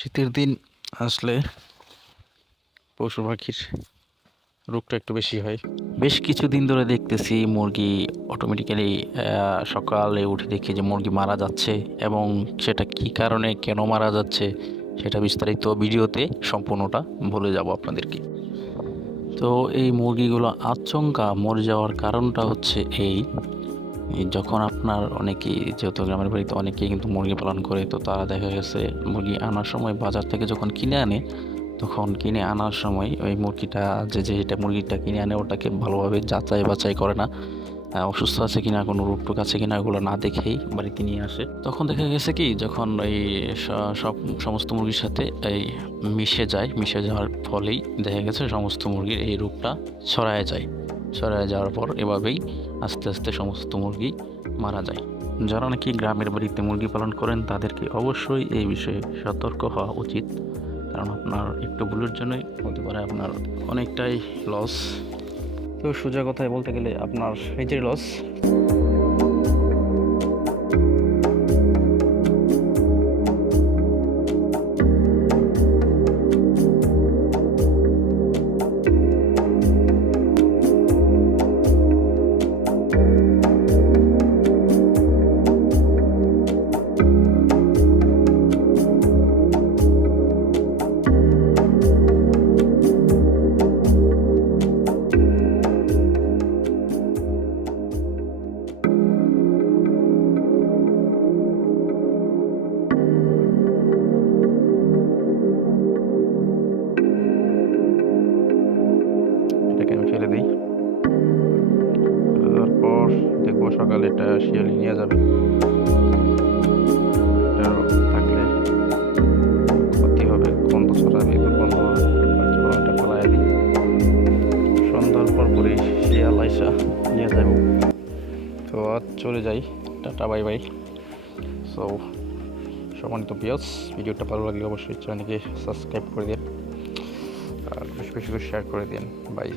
শীতের দিন আসলে পশু পাখির রোগটা একটু বেশি হয়। বেশ কিছুদিন ধরে দেখতেছি মুরগি অটোমেটিক্যালি সকালে উঠে দেখি যে মুরগি মারা যাচ্ছে, এবং সেটা কী কারণে কেন মারা যাচ্ছে সেটা বিস্তারিত ভিডিওতে সম্পূর্ণটা বলে যাব আপনাদেরকে। তো এই মুরগিগুলো আচমকা মরে যাওয়ার কারণটা হচ্ছে যখন আপনার অনেকেই, যেহেতু গ্রামের বাড়িতে অনেকেই কিন্তু মুরগি পালন করে, তো তারা দেখা গেছে মুরগি আনার সময় বাজার থেকে যখন কিনে আনে, তখন কিনে আনার সময় ওই মুরগিটা যেটা মুরগিটা কিনে আনে ওটাকে ভালোভাবে যাচাই বাছাই করে না, অসুস্থ আছে কিনা, কোনো রোগ টোগ আছে কিনা, ওগুলো না দেখেই বাড়িতে নিয়ে আসে। তখন দেখা গেছে কি, যখন এই সমস্ত মুরগির সাথে এই মিশে যাওয়ার ফলেই দেখা গেছে সমস্ত মুরগির এই রোগটা ছড়ায় যাওয়ার পর এভাবেই আস্তে আস্তে সমস্ত মুরগি মারা যায়। যারা নাকি গ্রামের বাড়িতে মুরগি পালন করেন তাদেরকে অবশ্যই এই বিষয়ে সতর্ক হওয়া উচিত, কারণ আপনার একটু ভুলের জন্যই হতে পারে আপনার অনেকটাই লস। তো সোজা কথায় বলতে গেলে আপনার নিজের লস। এটাকে আমি ফেলে দিই, তারপর দেখবো সকালে এটা শিয়ালি নিয়ে যাবে। থাকলে ক্ষতি হবে, গন্ধ ছড়াবে, দুর্গন্ধ হবে, এটা ফেলাই দিই। সন্ধ্যার পর পরে শিয়াল আইসা নিয়ে যাব। তো আজ চলে যাই, টাটা বাই বাই। সো সম্মানিত ভিউয়ার্স, ভিডিওটা ভালো লাগলে অবশ্যই চ্যানেলকে সাবস্ক্রাইব করে দিন আর বেশি বেশি করে শেয়ার করে দিন। বাই।